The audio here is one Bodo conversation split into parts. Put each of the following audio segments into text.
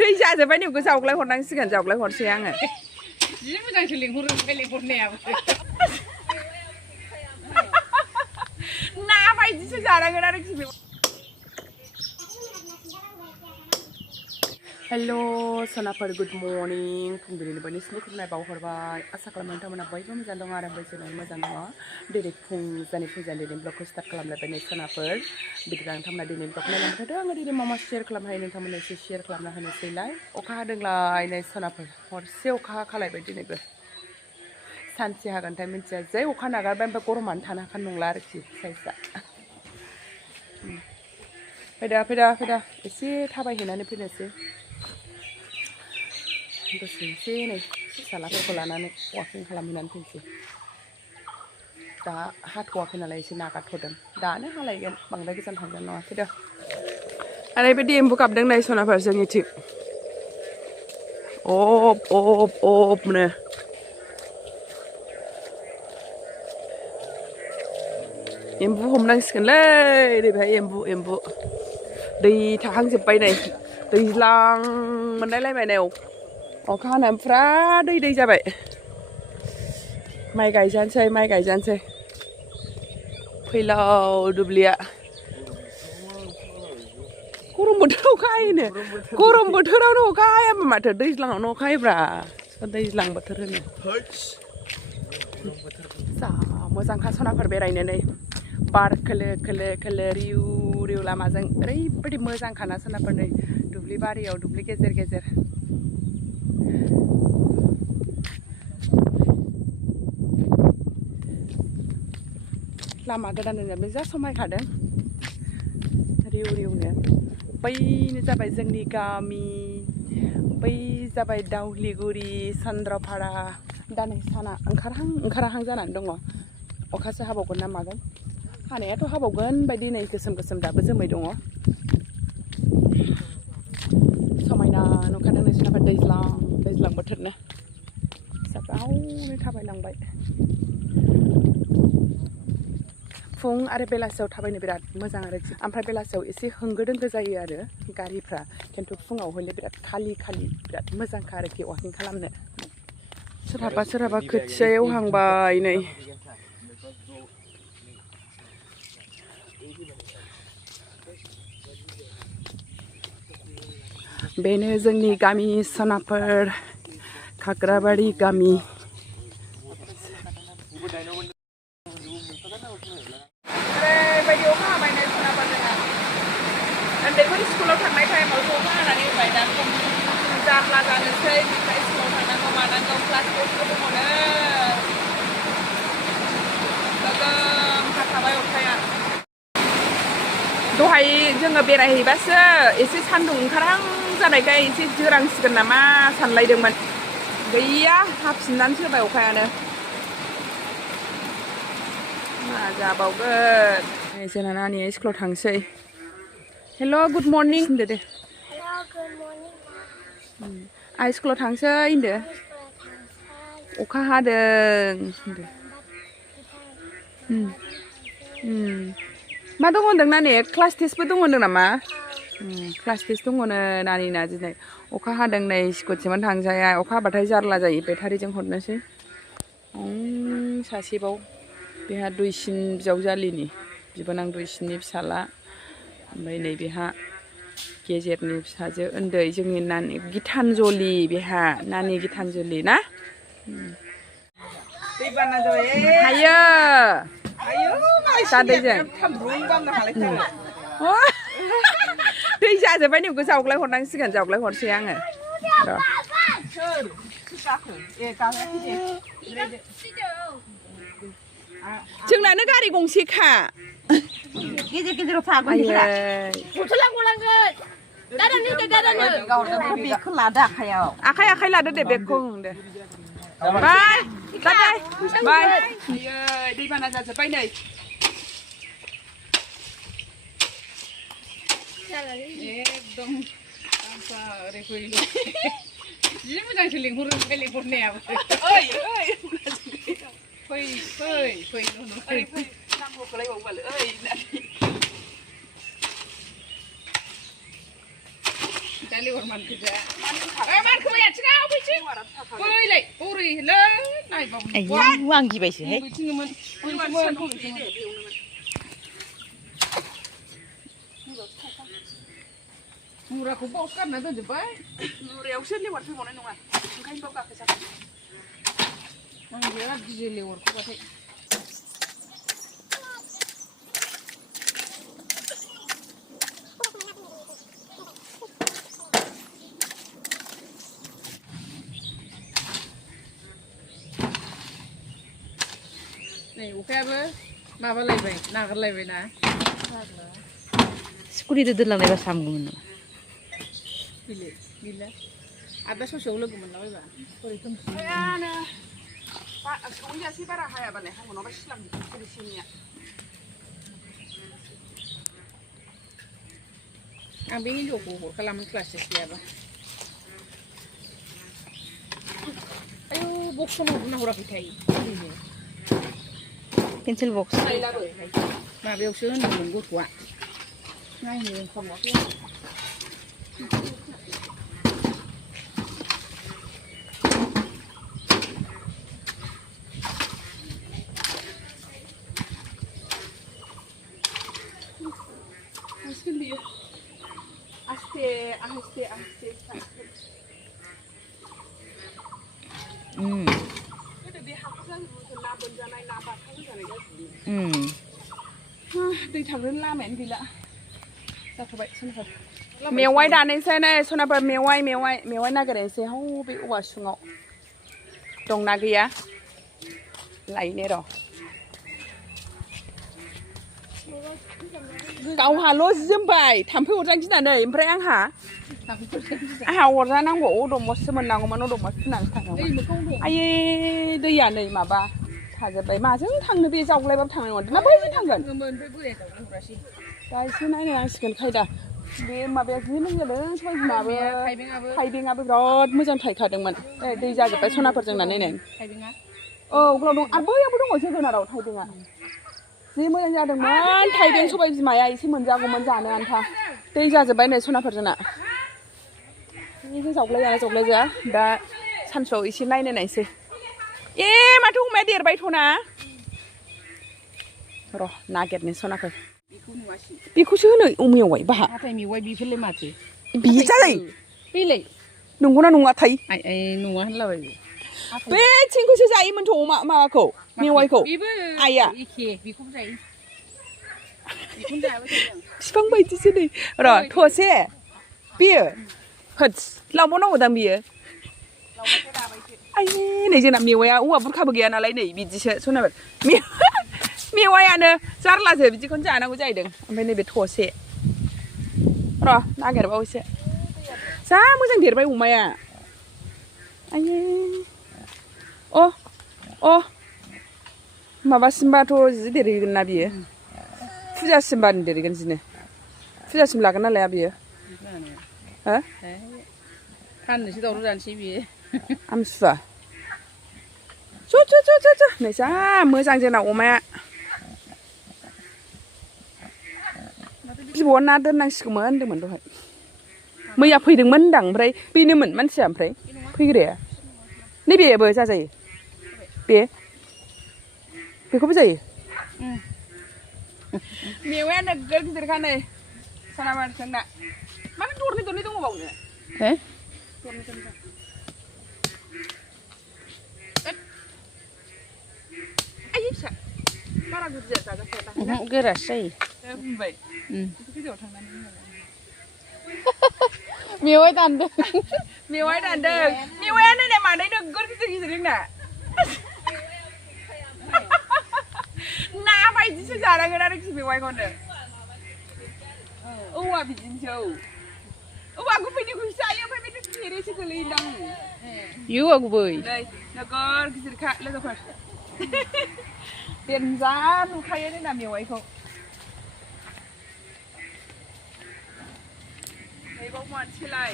दै जाजोब्बाय नोंखौ जावग्लाय हरनांसिगोन जावग्लाय हरसै आङो जि मोजांसो लिंहरो ओमफ्राय लिंहरनायाबो ना बायदिसो जानांगोन आरोखि हेल' सोनाफोर गुड मर्निं फुंबिलिनि बयनिसिमबो खुलुमनाय बावहरबाय आसा खालामो नोंथांमोना बयबो मोजां दं आरो आंबो जोबोद मोजां दङ दिनै फुंजानि दिनै ब्लगखौ स्टार्ट खालामलायबाय नै सोनाफोर बिदिब्ला नोंथांमोना दिनै ब्लग नायलांबाय थादों आङो दिनै मा शेयार खालामनो हायो नोंथांमोननो एसे शेयार खालामना होनोसैलाय अखा हादोंलाय नै सोनाफोर हरसे अखा हाखालायबाय दिनैबो सानसे हागोनथाय मिन्थिया जै अखा नागारबाय ओमफ्राय गरमानो थानो हाखानाय नंला आरोखि साइजआ फैदा एसे थाबायहैनानै फैनोसै दसे एसे नै फिसालाफोरखौ लानानै वाकिं खालामहैनानै फैनोसै दा हाथ'वाखै नालाय एसे नागारथ'दों दानो हालायगोन बांद्राय गोजान थांगोन नङा फैदो ओरैबायदि एम्बु गाबदों नै सनाफोर जोंनिथिं अबनो एम्बु हमनांसिगोनलै ओरैहाय एम्बु दै थाहांजोब्बाय नै दैज्लां मोनलायलायबाय नै अखा हानानै फुरा दै जाबाय माइ गायजानोसै फैलाव दुब्लिया गरम बोथोराव अखा हायोनो गरम बोथोरावनो अखा हायाबा माथो दैज्लाङावनो अखा हायोब्रा दैज्लां बोथोर होनो जा मोजांखा सनाफोर बेरायनो नै बार खोलो रिउ लामाजों ओरैबायदि मोजांखाना सोनाफोर नै दुब्लि बारियाव दुब्लि गेजेर लामा गोदान होननानै जा समायखादों रिउनो बैनो जाबाय जोंनि गामि बै जाबाय दाउलिगुरि चन्द्रपारा दा नै साना ओंखारहां जानानै दङ अखासो हाबावगोन ना मागोन हानायाथ' हाबावगोन बायदि नै गोसोम दाबो जोमै दङ समायना नुखादों नै सोनाबा दैज्लां बोथोरनो साफ्रावनो थाबायलांबाय फुं आरो बेलासियाव थाबायनो बिराद मोजां आरोखि ओमफ्राय बेलासियाव एसे होंगो दोंगो जायो आरो गारिफ्रा खिन्थु फुङाव हले बिराद खालि बिराद मोजांखा आरोखि वाकिं खालामनो सोरहाबा खोथिया एवहांबाय नै बेनो जोंनि गामि सोनाफोर खाग्राबारि गामि ओरैबायदि अखा हाबाय नै सोनाफोर जोंहा उन्दैफोर स्कुलाव थांनाय टाइमावसो अखा हानानै होबाय दा जारला जानोसै बिनिफ्राय स्कुलाव थांनांगौ मानांगौ क्लास टेस्टबो दङनो गोगोम हाखाबाय अखाया दहाय जोङो बेरायहैबासो एसे सान्दुं ओंखारहां जानायखाय एसे जोरांसिगोन नामा सानलायदोंमोन गैया हाफिननानैसो होबाय अखायानो मा जाबावगोन जोंना नानिया स्कुलाव थांसै हेल' गुड मर्निं होनदो दे आं स्कुलाव थांसै होनदो अखा हादों होनदो मा दङ होनदों नानि क्लास टेस्टबो दङ होनदों नामा क्लास टेस्ट दङनो नानिना दिनै अखा हादों नै स्कुटिमोन थांजाया अखा हाबाथाय जारला जायो बेटारिजों हरनोसै सासेबाव बेहा दुइसिन बिजावजालिनि बिबोनां दुइसिननि फिसाला ओमफ्राय नै बेहा गेजेरनि फिसाजो उन्दै जोंनि नानि गितानजलि बेहा नानि गितानजलि ना हायो दैजों दै जाजोब्बाय नोंखौ जावग्लाय हरनांसिगोन जावग्लाय हरसै आङो जोंनानो गारि गंसेखा गेजेराव थागोन बेगखौ लादो आखायाव आखाइ लादो दे बेगखौ दे बाय दैबाना जाजोब्बाय नै एकदम जि मोजांसो लिंहरो ओमफ्राय लिंहरनायाबो फै नांगौखौलाय बावबालो लेवर मानखोजा मानखो आथिङा फैसै फैलाय बोरैलै नायबाव आं गिबायसोहाय बिथिङोमोन मुराखौ बावसो गारना दोनजोब्बाय मुरायावसो लेवार फैबावनाय नङा ओंखायनो बाव गाखोजागोन आं बिराद गियो लेवारखौबाथाय नै अखायाबो माबालायबाय नागारलायबायना स्कुटिजों दोनलांनायबा सामगौमोन नामा गैला आदा ससेयाव लोगो मोनलाबायबा बोरै खोमसि ओयानो सहैजासे बारा हायाबालाय हामोनावबा सिलांनि सिनिया आं बे हिन्जावखौ हरखालामोन क्लास टेस्ट गैयाबा आयौ बक्स हरना हराखैथाय पेन्सिल बक्स माबायावसो होनदोंमोन गथ'आ नायनो ओंखारबावाखै आस्ते आस्ते आस्ते गोदो बे हाखर ना बोनजानाय ना बाथा होजानाय गासिबो दै थांग्रोन लामायानो गैला जाथ'बाय सोनाफोर मेवाइ दानोसै नै सनाफोर मेवाइ नागिरनोसै हौ बे औवा सुङाव दंना गैया लायनो र' गावहाल' जोमबाय थाम्फै अरजानो गिनानै ओमफ्राय आंहा अरजानांगौ अदमसो मोननांगौमोन अदमस फुनानै थांनांगौमोन आयै दैया नै माबा थाजोब्बाय माजों थांनो बे जावग्लायबाबो थांनाय नङा ना बैजों थांगोन दा एसे नायनो नांसिगोन खायदा बे माबाया जि मोजां जादों सबाय बिमाबो थाइबेंआबो बिराद मोजां थायखादोंमोन दै जाजोब्बाय सनाफोर जोंना नायनो औ गोलाव दं आरो बैयावबो दङ जोगोनाराव थाइबेंआ जि मोजां जादोंमोन थाइबें सबाय बिमाया एसे मोनजागौमोन जानो आन्था दै जाजोब्बाय नै सनाफोर जोंना एसे जावग्लायजाया दा सानसुआव एसे नायनोसै ए माथो अमाया देरबायथ'ना र' नागिरनो सनाफोर बेखौसो होनो मेवाइ बाहा हाथाय मेवाइ बेफोरलाय माथो बे जालाय बेलाय नंगौना नङा थाय नङा होनलाबाय बे थिंखौसो जायोमोनथ' माबाखौ मेवाइखौ आइया एखे बेखौबो जायो बेखौनो जाबाय थायो बिफां बायदिसो नै र' थसे बेयो होद लांबावनांगौ दां बियो आयै नै जोंना मेवाया औवा बुरखाबो गैया नालाय नै बिदिसो सनाबाय मेवायानो जारलासो बिदिखौनो जानांगौ जाहैदों ओमफ्राय नैबे थसे र' नागिरबावैसो जा मोजां देरबाय अमाया आयै अ माबासिमबाथ' जि देरहैगोन ना बियो फुजासिमबानो देरहैगोन जिनो फुजासिम लागोन ना लाया बियो हो फाननोसो दावराव जानोसै बियो आमथिसुवा ज' नै जा मोजां जोंना अमाया बिब'आ ना दोननांसिगौमोन होनदोंमोन दहाय मैया फैदोंमोन होनदां ओमफ्राय बेनोमोन मानसिया ओमफ्राय फैग्राया नैबेबो जाजायो बेखौबो जायो मेवाया नोगोर गिदिरखा नै सनाबार जोंना मानो दरनै दंबावनो दरनै आयै फिसा बारा गुरजाया जाजाखाया गोरासो जायो बुंबाय गोजौआव थांनानै मेवाइ दानदों मेवायानो नै मादै नोगोर गिदिर जोंना ना बायदिसो जानांगोन आरोखि मेवाइखौनो औवा बिदिनोसै औवा गुबैनिखौसो जायो ओमफ्राय बे थेरेसो गोलैयोदां औवा गुबै नै नोगोर गिदिरखा लोगोफोर देनजार नुखायो जोंना मेवाइखौ मैगं मोनसेलाय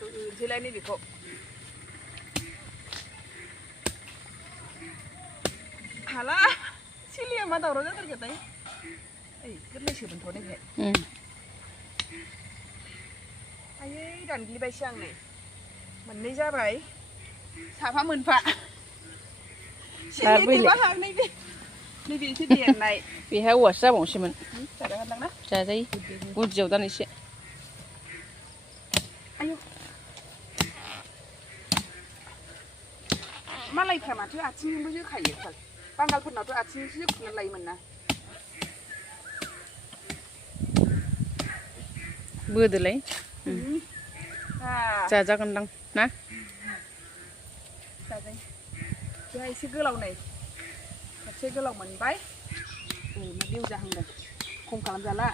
होनोसैलाय नैबेखौ हाला सिलिया मा दावराव जाथारगोनथाय ओइ गोरलैसोमोनथ' नैबे आयै दानग्लिबायसो आं नै मोननै जाबाय साफा मोनफा नैबे एसे देरनाय बेहा औवासो जाबावनोसैमोन जाजागोनदां ना जाजायो गुदियाव दान एसे आयौ मालायफ्रा माथो आथिंजोंबो जोखायो बांगालफोरनावथ' आथिंजोंसो जोखुना लायोमोन ना बोदोलाय जाजागोनदां ना जाजायो बेहा एसे गोलाव नै खेबसे गोलाव मोनबाय ओरैनो बेव जाहांदों खम खालामजाला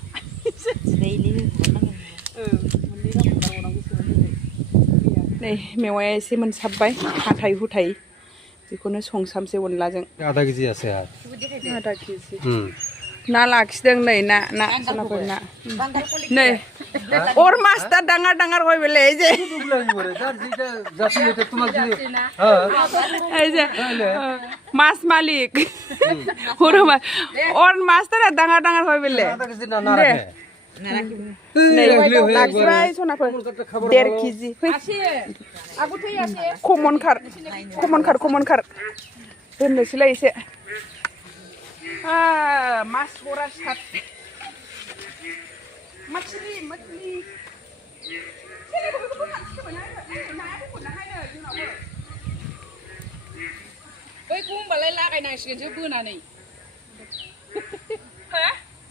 नै मेवाया एसे मोनसाबबाय हाथाय हुथाय बेखौनो संसामसै अनलाजों आधा केजि আছে आधा केजि ना लाखिदों नै ना सोनाफोर ना नै और मास्टार डाঙर डाঙर হয় বলে এই যে এই যে মাছ মালিক হুরমা और मास्टार डाঙर डाঙर হয় বলে आधा केजि ना ना रखे नै लाखिबाय सोनाफोर 1.5 केजि कमन खार दोननोसैलाय एसे मास बरा स्टार्ट मछली बैखौ होनबालाय लागायनांसिगोनसो बोनानै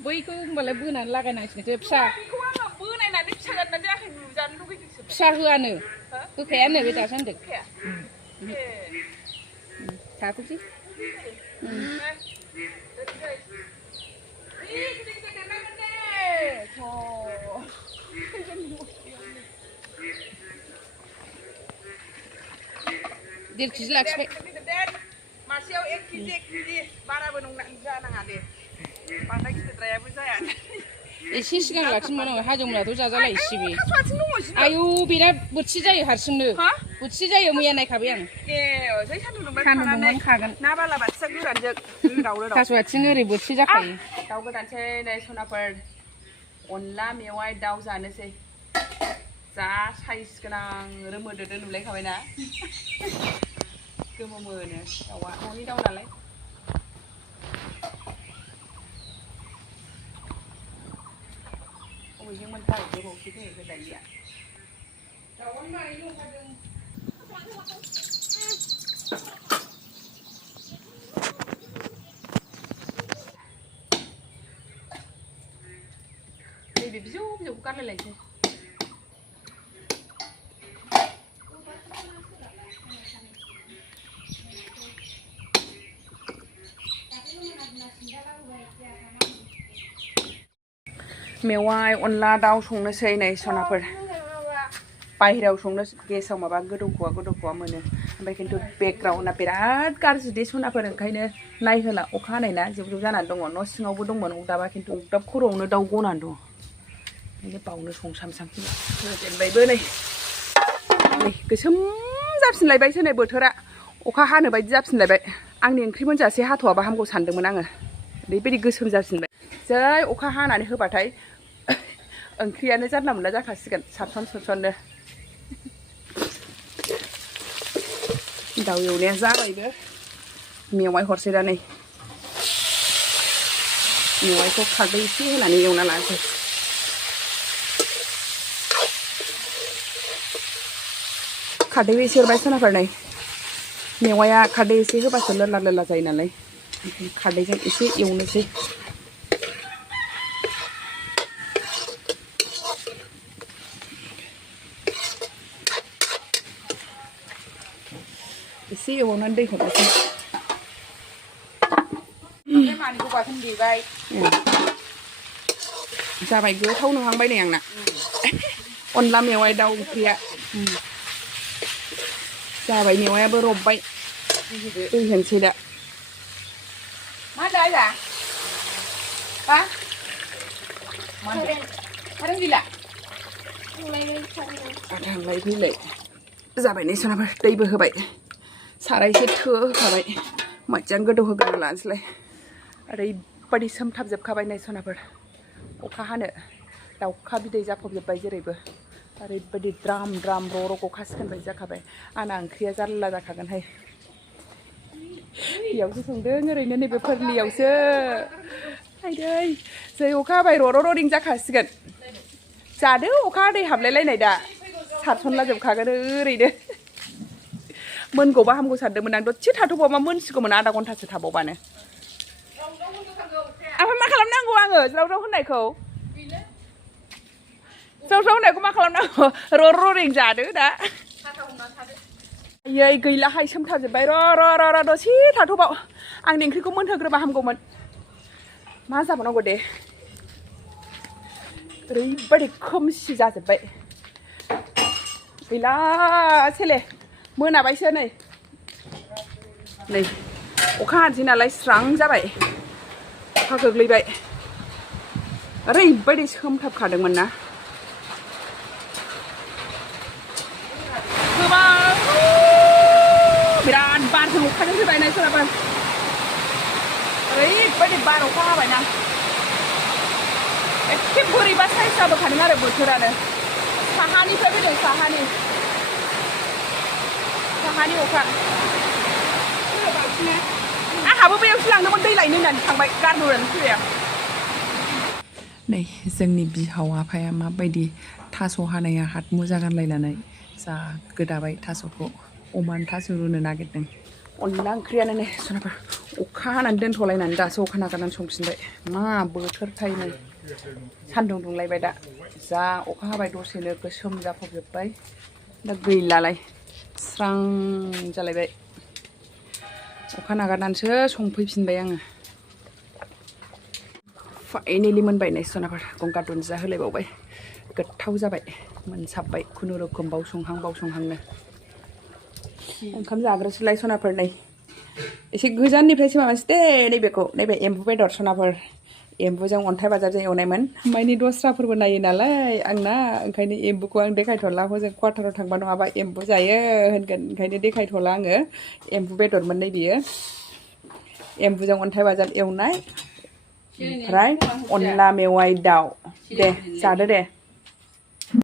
बैखौ होनबालाय बोनानै लागायनांसिगोनसो फिसा बोनायनानै फिसा जानो जायाखै नुजानो लुगैदोंसो फिसा होआनो होखायानो बे दासो होनदों थाथोंसै देर केजि लाखिबाय मासेयाव 1 केजि बाराबो जानाङा दे बांद्राय गिदिरद्रायाबो जाया एसे सिगां लाखिनबावनांगौ हाजोमोनाथ' जाजाला एसे बे आयौ बेना बोथिसे जायो हारसिंनो बोथिसे जायो मैया नायखाबाय आं जै सान्दुं दुंबाय खागोन ना बालाबाथिया गोरानजों थास' आथिं ओरै बोथिसे जाखायो दाउ गोदानसै नै सनाफोर अनला मेवाइ दाउ जानोसै जा साइज गोनां रोमोदोदो नुलायखाबायना गोमो मोनो दाउआ न'नि दाउ नालाय बबेजों मोनथार गोबावसो फैयो गोदानिया दाउआनो मारै ओंखारदों नैबे बिजौखौ गारलायलायसै मेवाइ अनला दाउ संनोसै नै सनाफोर बाहेरायाव संनो गेसाव माबा गोदौखौवा मोनो ओमफ्राय खिन्थु बेकग्राउन्डआ बिराद गाज्रि दे सनाफोर ओंखायनो नायहोला अखा हानायना जेब जानानै दङ न' सिङावबो दंमोन अगदाबा खिन्थु अगदाब खर'आवनो दाउ गनानै दं ओंखायनो बावनो संसामसां होजेनबायबो नै गोसोम जाफिनलायबायसो नै बोथोरा अखा हानो बायदि जाफिनलायबाय आंनि ओंख्रि मोनजासे हाथ'वाबा हामगौ सानदोंमोन आङो ओरैबायदि गोसोम जाफिनबाय जै अखा हानानै होबाथाय ओंख्रियानो जानला मोनला जाखासिगोन साबसन सुबसननो दाउ एवनाया जाबायबो मेवाइ हरसै दा नै मेवाइखौ खारदै एसे होनानै एवना लानोसै खारदैबो एसे हरबाय सनाफोर नै मेवाया खारदै एसे होबासो लोरला लोरला जायो नालाय खारदैजों एसे एवनोसै एसे एवनानै दै हरनोसै मानिखौ बाथोन देबाय जाबाय गोथाव नुहांबाय नै आंना अनला मेवाइ दाउ ओंख्रिया जाबाय मेवायाबो रबबाय दै होनसै दा मा होनदों आइया हा खारेन गैला थांलाय फैलाय जाबाय नै सनाफोर दैबो होबाय सारायसे थो होखाबाय मोजां गोदौ होग्रोना लानोसैलाय ओरैबायदि सोमथाबजोबखाबाय नै सनाफोर अखा हानो दाउखा बिदै जाफबजोब्बाय जेरैबो ओरैबायदि द्राम द्राम र' र' गखासिगोन बायदि जाखाबाय आंना ओंख्रिया जारला जाखागोनहाय बेयावसो संदों ओरैनो नैबे फोरलियावसो आइदै जै अखा हाबाय र' र' रिं जाखासिगोन जादो अखा दै हाबलायलायनाय दा सारसनला जोबखागोन ओरैनो मोनगौबा हामगौ सानदोंमोन आं दसे थाथ'बावबा मोनसिगौमोन आधा घन्टासो थाबावबानो ओमफ्राय मा खालामनांगौ आङो ज्राव ज्राव होननायखौ ज्राव ज्राव होननायखौ मा खालामनांगौ र' र' रिं जादो दा आयै गैलाहाय सोमथाबजोब्बाय र' दसे थाथ'बाव आंनि ओंख्रिखौ मोनहोग्रोबा हामगौमोन मा जाबावनांगौ दे ओरैबायदि खोमसि जाजोब्बाय गैला सेले मोनाबायसो नै अखा हानोसै नालाय स्रां जाबाय अखा गोग्लैबाय ओरैबायदि सोमथाबखादोंमोन ना बिराद बारजों अखाजों फैबाय नै सोरबा ओरैबायदि बार अखा हाबायना एखे बोरैबा साइज जाबोखादों आरो बोथोरानो साहानिफ्राय फैदों साहानि अखा आंहाबो बैयावसो लांदोंमोन दै लायनो होननानै थांबाय गारबोनानै फैबाय आं नै जोंनि बिहाव आफाया माबायदि थास' हानाया हाथ मुजा गानलायनानै जा गोदाबाय थास'खौ अमानो थास' रुनो नागिरदों अनला ओंख्रियानो नै सोरनाबा अखा हानानै दोनथ'लायनानै दासो अखा नागारनानै संफिनबाय मा बोथोरथाय नै सान्दुं दुंलायबाय दा जा अखा हाबाय दसेनो गोसोम जाफबजोब्बाय दा गैलालाय स्रां जालायबाय अखा नागारनानैसो संफैफिनबाय आङो फाइनेलि मोनबाय नै सोनाफोर गंगार दुन्दिया होलायबावबाय गोथाव जाबाय मोनसाबबाय खुनुरुखुम बावसंहांनो ओंखाम जाग्रोसैलाय सनाफोर नै एसे गोजाननिफ्रायसो माबानोसै दे नैबेखौ नैबे एम्बु बेदर सनाफोर एम्बुजों अन्थाइ बाजाबजों एवनायमोन मानि दस्राफोरबो नायो नालाय आंना ओंखायनो एम्बुखौ आं देखायथ'ला हजों क्वार्टाराव थांबा नङाबा एम्बु जायो होनगोन ओंखायनो देखायथ'ला आङो एम्बु बेदरमोन नै बियो एम्बुजों अन्थाइ बाजाब एवनाय ओमफ्राय अनला मेवाइ दाउ दे जादो दे